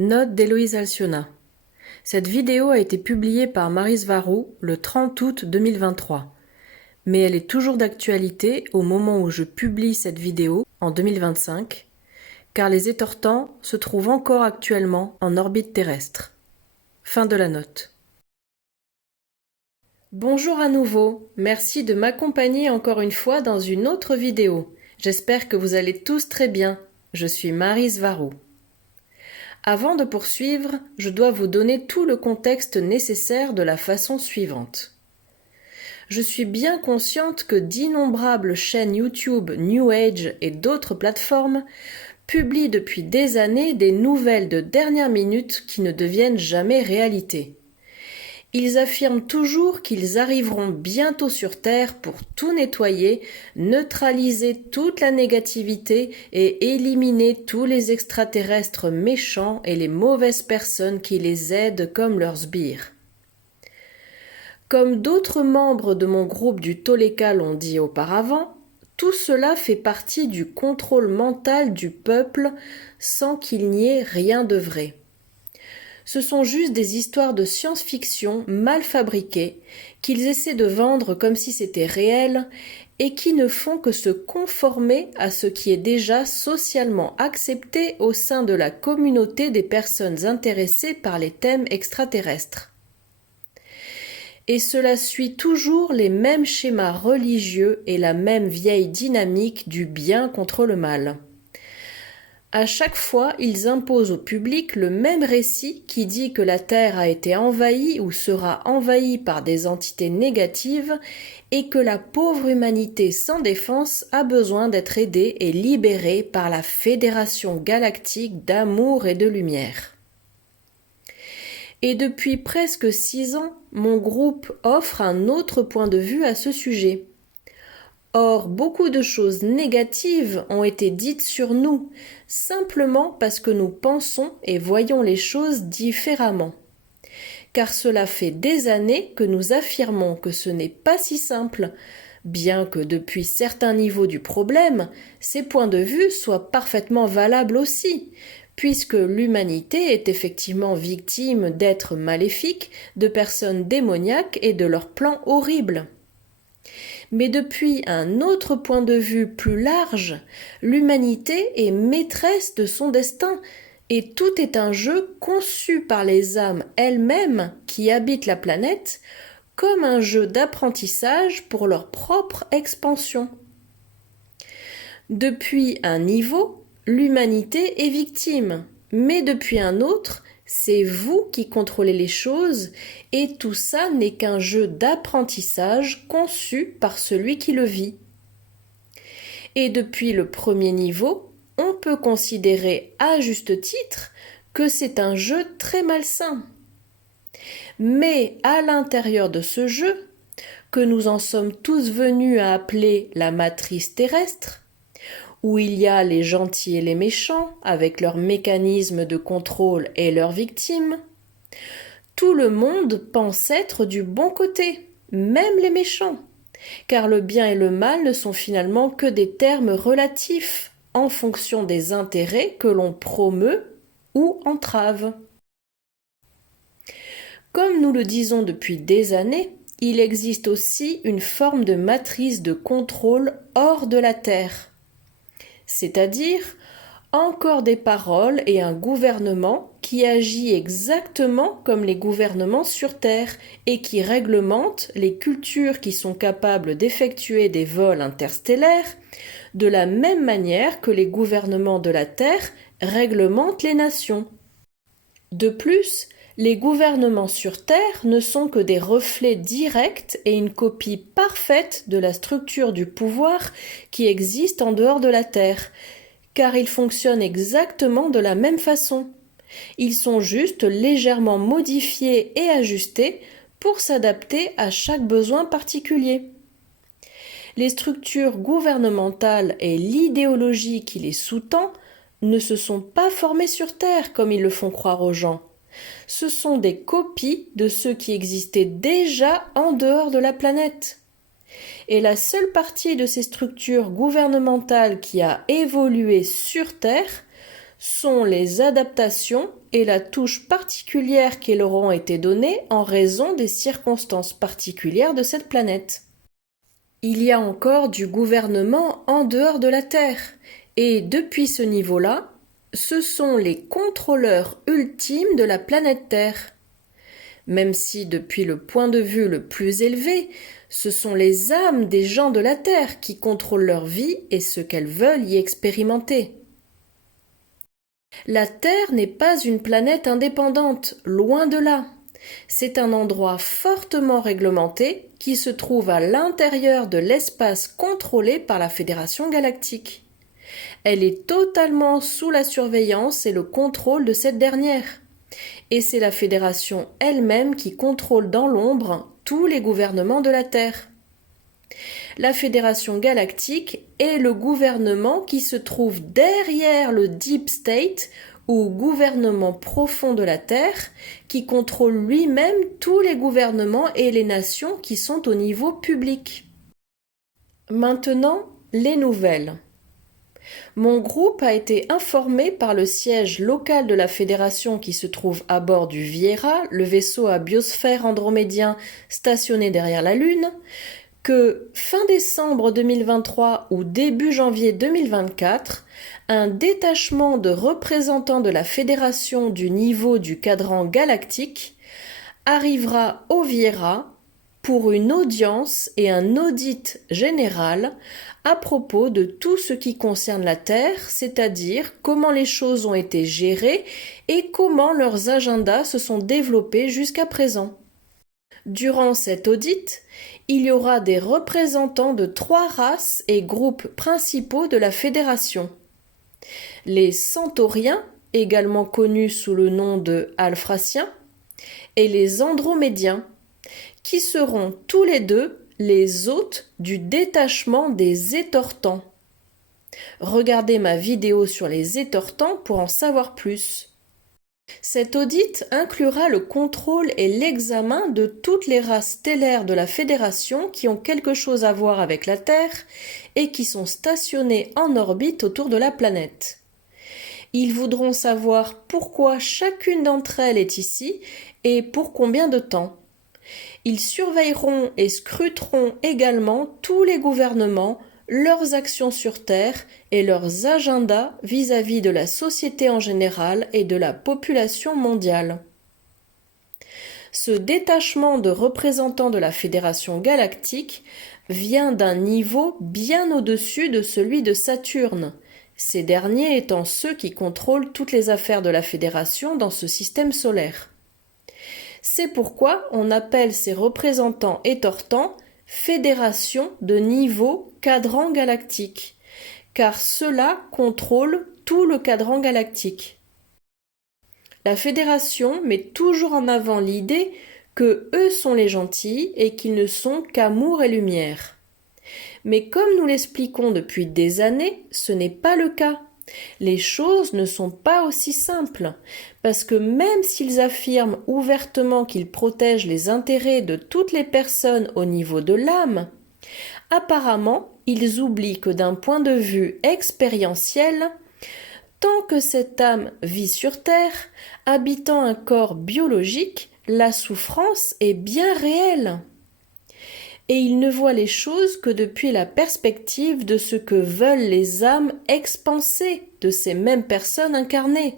Note d'Héloïse Alciona. Cette vidéo a été publiée par Maryse Varroux le 30 août 2023. Mais elle est toujours d'actualité au moment où je publie cette vidéo, en 2025, car les étortans se trouvent encore actuellement en orbite terrestre. Fin de la note. Bonjour à nouveau, merci de m'accompagner encore une fois dans une autre vidéo. J'espère que vous allez tous très bien. Je suis Maryse Varroux. Avant de poursuivre, je dois vous donner tout le contexte nécessaire de la façon suivante. Je suis bien consciente que d'innombrables chaînes YouTube, New Age et d'autres plateformes publient depuis des années des nouvelles de dernière minute qui ne deviennent jamais réalité. Ils affirment toujours qu'ils arriveront bientôt sur Terre pour tout nettoyer, neutraliser toute la négativité et éliminer tous les extraterrestres méchants et les mauvaises personnes qui les aident comme leurs sbires. Comme d'autres membres de mon groupe du Toleka l'ont dit auparavant, tout cela fait partie du contrôle mental du peuple sans qu'il n'y ait rien de vrai. Ce sont juste des histoires de science-fiction mal fabriquées qu'ils essaient de vendre comme si c'était réel et qui ne font que se conformer à ce qui est déjà socialement accepté au sein de la communauté des personnes intéressées par les thèmes extraterrestres. Et cela suit toujours les mêmes schémas religieux et la même vieille dynamique du bien contre le mal. À chaque fois, ils imposent au public le même récit qui dit que la Terre a été envahie ou sera envahie par des entités négatives et que la pauvre humanité sans défense a besoin d'être aidée et libérée par la Fédération galactique d'amour et de lumière. Et depuis presque 6 ans, mon groupe offre un autre point de vue à ce sujet. Or, beaucoup de choses négatives ont été dites sur nous, simplement parce que nous pensons et voyons les choses différemment. Car cela fait des années que nous affirmons que ce n'est pas si simple, bien que depuis certains niveaux du problème, ces points de vue soient parfaitement valables aussi, puisque l'humanité est effectivement victime d'êtres maléfiques, de personnes démoniaques et de leurs plans horribles. Mais depuis un autre point de vue plus large, l'humanité est maîtresse de son destin et tout est un jeu conçu par les âmes elles-mêmes qui habitent la planète comme un jeu d'apprentissage pour leur propre expansion. Depuis un niveau, l'humanité est victime, mais depuis un autre, c'est vous qui contrôlez les choses et tout ça n'est qu'un jeu d'apprentissage conçu par celui qui le vit. Et depuis le premier niveau, on peut considérer à juste titre que c'est un jeu très malsain. Mais à l'intérieur de ce jeu, que nous en sommes tous venus à appeler la matrice terrestre, où il y a les gentils et les méchants, avec leurs mécanismes de contrôle et leurs victimes. Tout le monde pense être du bon côté, même les méchants, car le bien et le mal ne sont finalement que des termes relatifs, en fonction des intérêts que l'on promeut ou entrave. Comme nous le disons depuis des années, il existe aussi une forme de matrice de contrôle hors de la Terre, c'est-à-dire encore des paroles et un gouvernement qui agit exactement comme les gouvernements sur Terre et qui réglemente les cultures qui sont capables d'effectuer des vols interstellaires de la même manière que les gouvernements de la Terre réglementent les nations. De plus, les gouvernements sur Terre ne sont que des reflets directs et une copie parfaite de la structure du pouvoir qui existe en dehors de la Terre, car ils fonctionnent exactement de la même façon. Ils sont juste légèrement modifiés et ajustés pour s'adapter à chaque besoin particulier. Les structures gouvernementales et l'idéologie qui les sous-tend ne se sont pas formées sur Terre comme ils le font croire aux gens. Ce sont des copies de ceux qui existaient déjà en dehors de la planète. Et la seule partie de ces structures gouvernementales qui a évolué sur Terre, sont les adaptations et la touche particulière qui leur ont été données en raison des circonstances particulières de cette planète. Il y a encore du gouvernement en dehors de la Terre, et depuis ce niveau-là, ce sont les contrôleurs ultimes de la planète Terre. Même si, depuis le point de vue le plus élevé, ce sont les âmes des gens de la Terre qui contrôlent leur vie et ce qu'elles veulent y expérimenter. La Terre n'est pas une planète indépendante, loin de là. C'est un endroit fortement réglementé qui se trouve à l'intérieur de l'espace contrôlé par la Fédération galactique. Elle est totalement sous la surveillance et le contrôle de cette dernière. Et c'est la Fédération elle-même qui contrôle dans l'ombre tous les gouvernements de la Terre. La Fédération galactique est le gouvernement qui se trouve derrière le Deep State, ou gouvernement profond de la Terre, qui contrôle lui-même tous les gouvernements et les nations qui sont au niveau public. Maintenant, les nouvelles. Mon groupe a été informé par le siège local de la Fédération qui se trouve à bord du Viera, le vaisseau à biosphère andromédien stationné derrière la Lune, que fin décembre 2023 ou début janvier 2024, un détachement de représentants de la Fédération du niveau du cadran galactique arrivera au Viera pour une audience et un audit général à propos de tout ce qui concerne la Terre, c'est-à-dire comment les choses ont été gérées et comment leurs agendas se sont développés jusqu'à présent. Durant cet audit, il y aura des représentants de 3 races et groupes principaux de la Fédération. Les Centauriens, également connus sous le nom de Alphraciens, et les Andromédiens, qui seront tous les deux les hôtes du détachement des Étortans. Regardez ma vidéo sur les Étortans pour en savoir plus. Cet audit inclura le contrôle et l'examen de toutes les races stellaires de la Fédération qui ont quelque chose à voir avec la Terre et qui sont stationnées en orbite autour de la planète. Ils voudront savoir pourquoi chacune d'entre elles est ici et pour combien de temps. Ils surveilleront et scruteront également tous les gouvernements, leurs actions sur Terre et leurs agendas vis-à-vis de la société en général et de la population mondiale. Ce détachement de représentants de la Fédération galactique vient d'un niveau bien au-dessus de celui de Saturne, ces derniers étant ceux qui contrôlent toutes les affaires de la Fédération dans ce système solaire. C'est pourquoi on appelle ces représentants étortants Fédération de niveau cadran galactique, car ceux-là contrôlent tout le cadran galactique. La Fédération met toujours en avant l'idée que eux sont les gentils et qu'ils ne sont qu'amour et lumière. Mais comme nous l'expliquons depuis des années, ce n'est pas le cas. Les choses ne sont pas aussi simples, parce que même s'ils affirment ouvertement qu'ils protègent les intérêts de toutes les personnes au niveau de l'âme, apparemment, ils oublient que d'un point de vue expérientiel, tant que cette âme vit sur Terre, habitant un corps biologique, la souffrance est bien réelle. Et ils ne voient les choses que depuis la perspective de ce que veulent les âmes expansées de ces mêmes personnes incarnées,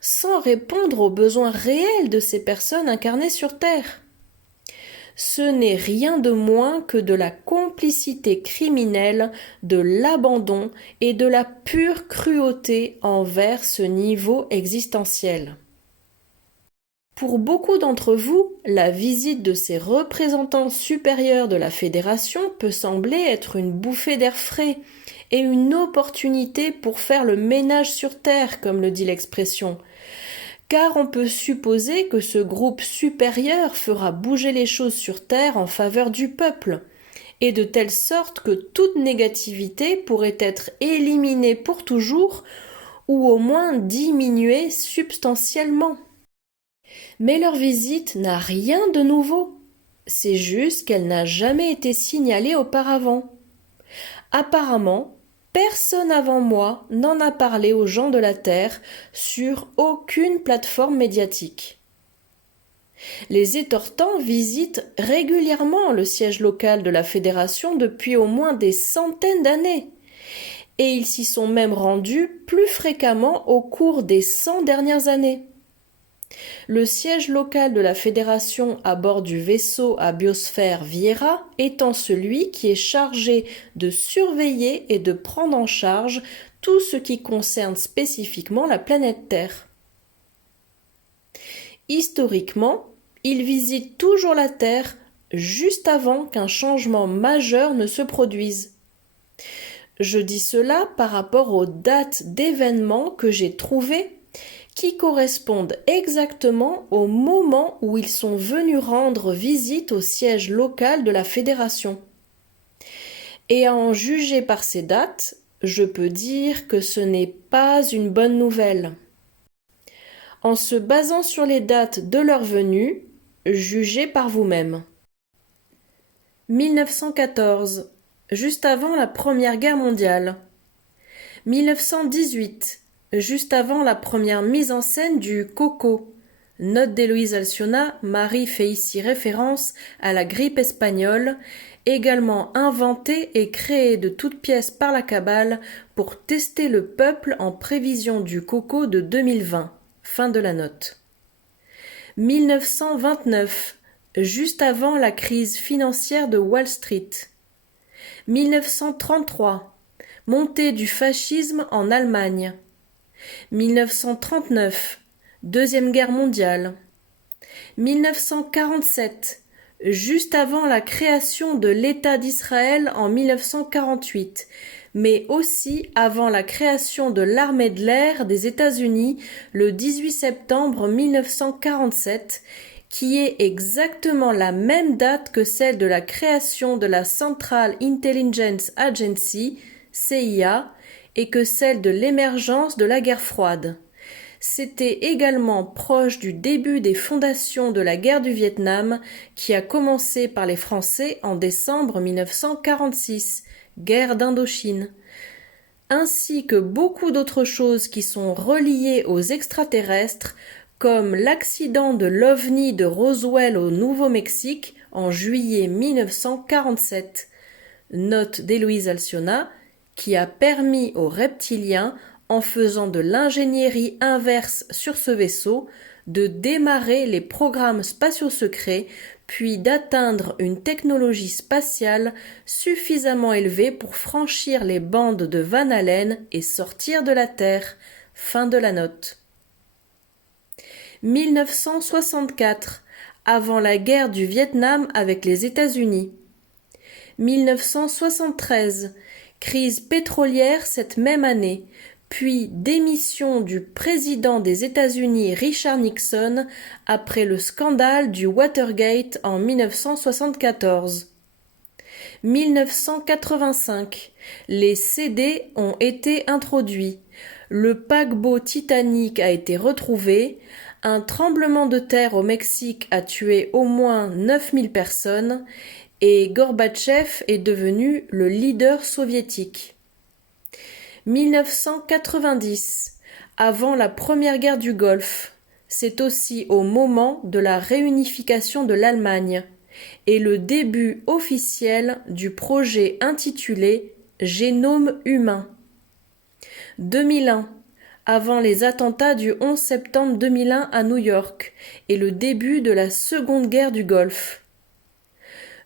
sans répondre aux besoins réels de ces personnes incarnées sur Terre. Ce n'est rien de moins que de la complicité criminelle, de l'abandon et de la pure cruauté envers ce niveau existentiel. Pour beaucoup d'entre vous, la visite de ces représentants supérieurs de la Fédération peut sembler être une bouffée d'air frais et une opportunité pour faire le ménage sur Terre, comme le dit l'expression. Car on peut supposer que ce groupe supérieur fera bouger les choses sur Terre en faveur du peuple, et de telle sorte que toute négativité pourrait être éliminée pour toujours, ou au moins diminuée substantiellement. Mais leur visite n'a rien de nouveau. C'est juste qu'elle n'a jamais été signalée auparavant. Apparemment, Personne avant moi n'en a parlé aux gens de la Terre sur aucune plateforme médiatique. Les Étortans visitent régulièrement le siège local de la Fédération depuis au moins des centaines d'années. Et ils s'y sont même rendus plus fréquemment au cours des 100 dernières années. Le siège local de la Fédération à bord du vaisseau à biosphère Viera étant celui qui est chargé de surveiller et de prendre en charge tout ce qui concerne spécifiquement la planète Terre. Historiquement, il visite toujours la Terre juste avant qu'un changement majeur ne se produise. Je dis cela par rapport aux dates d'événements que j'ai trouvées qui correspondent exactement au moment où ils sont venus rendre visite au siège local de la Fédération. Et à en juger par ces dates, je peux dire que ce n'est pas une bonne nouvelle. En se basant sur les dates de leur venue, jugez par vous-même. 1914, juste avant la Première Guerre mondiale. 1918, juste avant la première mise en scène du Coco. Note d'Héloïse Alciona, Marie fait ici référence à la grippe espagnole, également inventée et créée de toutes pièces par la cabale pour tester le peuple en prévision du Coco de 2020. Fin de la note. 1929, juste avant la crise financière de Wall Street. 1933, montée du fascisme en Allemagne. 1939, Deuxième Guerre mondiale. 1947, juste avant la création de l'État d'Israël en 1948, mais aussi avant la création de l'armée de l'air des États-Unis le 18 septembre 1947, qui est exactement la même date que celle de la création de la Central Intelligence Agency, CIA, et que celle de l'émergence de la guerre froide. C'était également proche du début des fondations de la guerre du Vietnam, qui a commencé par les Français en décembre 1946, guerre d'Indochine, ainsi que beaucoup d'autres choses qui sont reliées aux extraterrestres, comme l'accident de l'OVNI de Roswell au Nouveau-Mexique en juillet 1947. Note d'Héloïse Alciona, qui a permis aux reptiliens, en faisant de l'ingénierie inverse sur ce vaisseau, de démarrer les programmes spatiaux secrets, puis d'atteindre une technologie spatiale suffisamment élevée pour franchir les bandes de Van Allen et sortir de la Terre. Fin de la note. 1964, avant la guerre du Vietnam avec les États-Unis. 1973, crise pétrolière cette même année, puis démission du président des États-Unis Richard Nixon après le scandale du Watergate en 1974. 1985, les CD ont été introduits, le paquebot Titanic a été retrouvé, un tremblement de terre au Mexique a tué au moins 9000 personnes et Gorbatchev est devenu le leader soviétique. 1990, avant la première guerre du Golfe, c'est aussi au moment de la réunification de l'Allemagne et le début officiel du projet intitulé Génome humain. 2001, avant les attentats du 11 septembre 2001 à New York et le début de la Seconde Guerre du Golfe.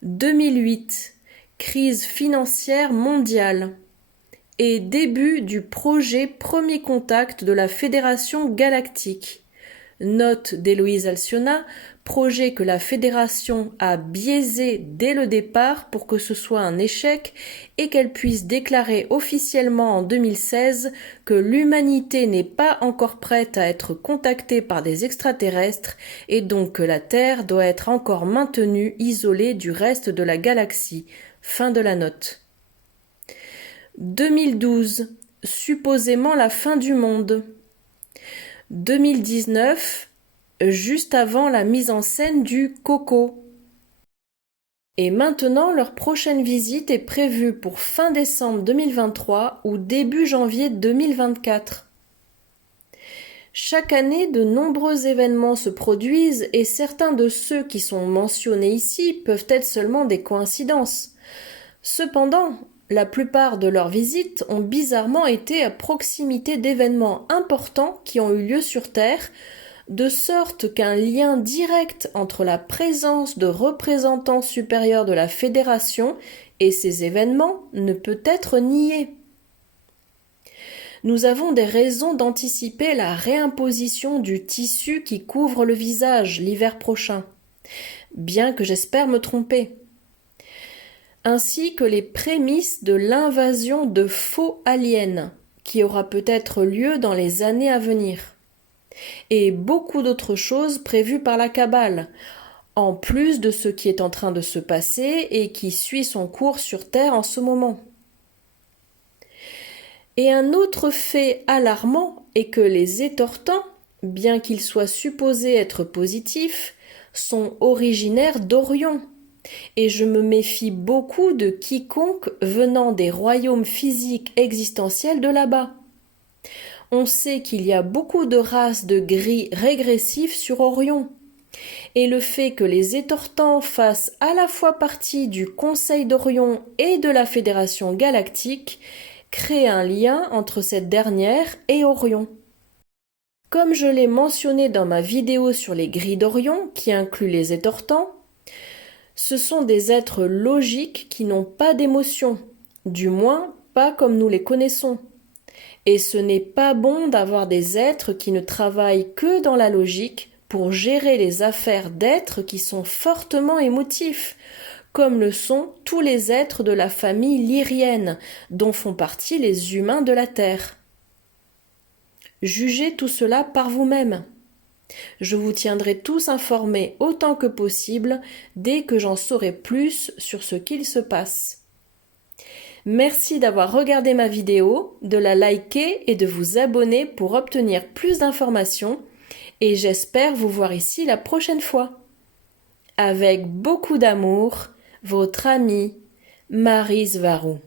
2008, crise financière mondiale et début du projet Premier Contact de la Fédération Galactique. Note d'Héloïse Alciona, projet que la Fédération a biaisé dès le départ pour que ce soit un échec et qu'elle puisse déclarer officiellement en 2016 que l'humanité n'est pas encore prête à être contactée par des extraterrestres et donc que la Terre doit être encore maintenue isolée du reste de la galaxie. Fin de la note. 2012, supposément la fin du monde. 2019, juste avant la mise en scène du Coco. Et maintenant, leur prochaine visite est prévue pour fin décembre 2023 ou début janvier 2024. Chaque année, de nombreux événements se produisent et certains de ceux qui sont mentionnés ici peuvent être seulement des coïncidences. Cependant, la plupart de leurs visites ont bizarrement été à proximité d'événements importants qui ont eu lieu sur Terre, de sorte qu'un lien direct entre la présence de représentants supérieurs de la Fédération et ces événements ne peut être nié. Nous avons des raisons d'anticiper la réimposition du tissu qui couvre le visage l'hiver prochain, bien que j'espère me tromper, ainsi que les prémices de l'invasion de faux aliens qui aura peut-être lieu dans les années à venir, et beaucoup d'autres choses prévues par la Kabbale, en plus de ce qui est en train de se passer et qui suit son cours sur Terre en ce moment. Et un autre fait alarmant est que les étortants, bien qu'ils soient supposés être positifs, sont originaires d'Orion, et je me méfie beaucoup de quiconque venant des royaumes physiques existentiels de là-bas. On sait qu'il y a beaucoup de races de gris régressifs sur Orion, et le fait que les étortants fassent à la fois partie du Conseil d'Orion et de la Fédération galactique crée un lien entre cette dernière et Orion. Comme je l'ai mentionné dans ma vidéo sur les grilles d'Orion, qui inclut les étortants, ce sont des êtres logiques qui n'ont pas d'émotions, du moins pas comme nous les connaissons. Et ce n'est pas bon d'avoir des êtres qui ne travaillent que dans la logique pour gérer les affaires d'êtres qui sont fortement émotifs, comme le sont tous les êtres de la famille lyrienne, dont font partie les humains de la Terre. Jugez tout cela par vous-même. Je vous tiendrai tous informés autant que possible dès que j'en saurai plus sur ce qu'il se passe. Merci d'avoir regardé ma vidéo, de la liker et de vous abonner pour obtenir plus d'informations, et j'espère vous voir ici la prochaine fois. Avec beaucoup d'amour, votre amie Maryse Varou.